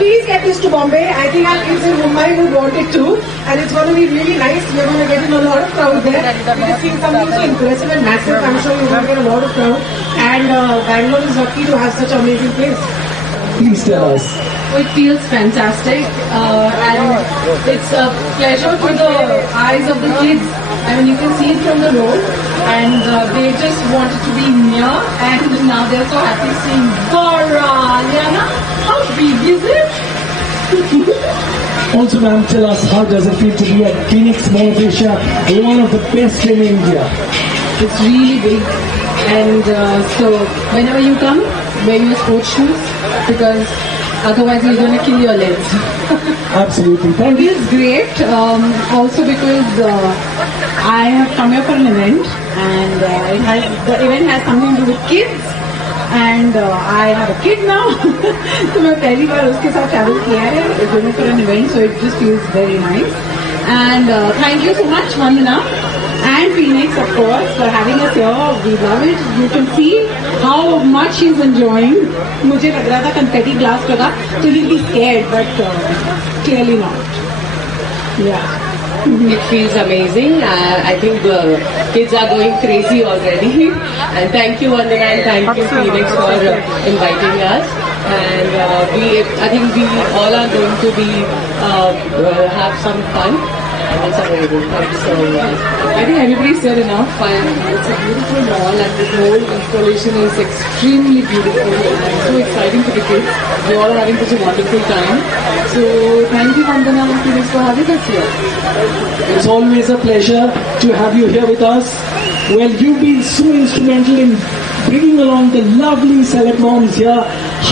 please get this to Bombay. I think our kids in Mumbai would want it too. And it's going to be really nice. We're going to get in a lot of crowd there. We're seeing something so impressive and massive. I'm sure you're going to get a lot of crowd. And Bangalore is lucky to have such an amazing place. Please tell us. It feels fantastic and it's a pleasure to the eyes of the kids. I mean, you can see it from the road and they just wanted to be near and now they're so happy seeing Dora. Liana, how big is it? Also, ma'am, tell us, how does it feel to be at Phoenix Mall of Asia, one of the best in India? It's really big and so whenever you come, wear your sports shoes because otherwise you're going to kill your legs. Absolutely. Thank It you. is great also because I have come here for an event and the event has something to do with kids and I have a kid now. So मैं पहली बार उसके साथ travel किया है going for an event, so it just feels very nice. And thank you so much Vandana and Phoenix of course for having us here. We love it. You can see how much he's enjoying. मुझे लग रहा था confetti blast होगा so he'll be scared but clearly not. Yeah. It feels amazing. I think the kids are going crazy already. And thank you, Vandana, and thank you, Phoenix, for inviting us. And I think we all are going to be have some fun. And it's amazing. Thank you so much. I think everybody said enough and it's a beautiful mall and the whole installation is extremely beautiful and so exciting for the kids. We all are having such a wonderful time. So thank you Vandana and Phoenix for having us here. It's always a pleasure to have you here with us. Well, you've been so instrumental in bringing along the lovely celeb moms here.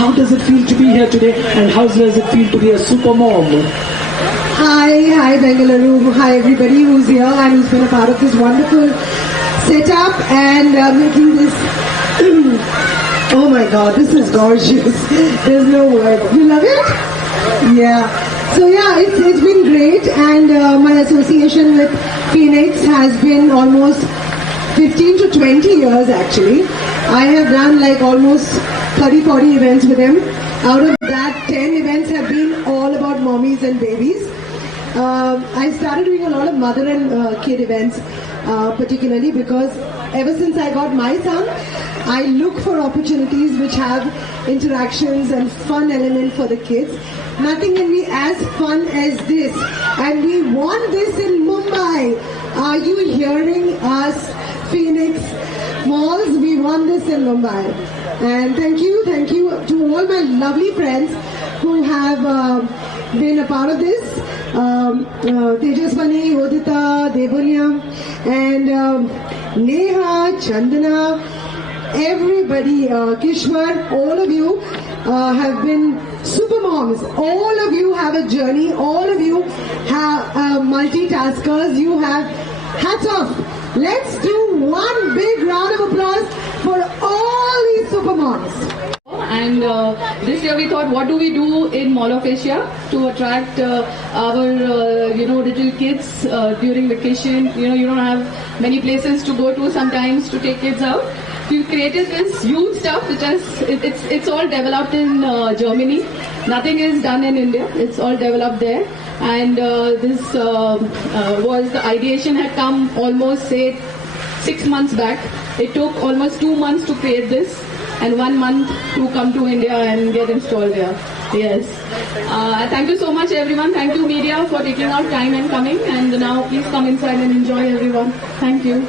How does it feel to be here today and how does it feel to be a super mom? Hi Bengaluru. Hi everybody who's here and who's been a part of this wonderful setup and making this. Oh my God, this is gorgeous. There's no word. You love it? Yeah. So yeah, it's been great and my association with Phoenix has been almost 15 to 20 years actually. I have done like almost 30-40 events with him. Out of that, 10 events have been all about mommies and babies. I started doing a lot of mother and kid events, particularly because ever since I got my son, I look for opportunities which have interactions and fun element for the kids. Nothing can be as fun as this. And we want this in Mumbai. Are you hearing us, Phoenix Malls? We want this in Mumbai. And thank you to all my lovely friends who have been a part of this. Tejaswani, Odita, Devunya, and Neha, Chandana, everybody, Kishwar, all of you have been super moms. All of you have a journey. All of you have multitaskers. You have hats off. Let's do one big round of applause for all these super moms. And this year we thought, what do we do in Mall of Asia to attract our little kids during vacation? You don't have many places to go to sometimes to take kids out. We created this huge stuff which it's all developed in Germany. Nothing is done in India. It's all developed there. And this was the ideation had come almost say 6 months back. It took almost 2 months to create this and 1 month to come to India and get installed here. Yes. Thank you so much everyone. Thank you media for taking out time and coming. And now please come inside and enjoy everyone. Thank you.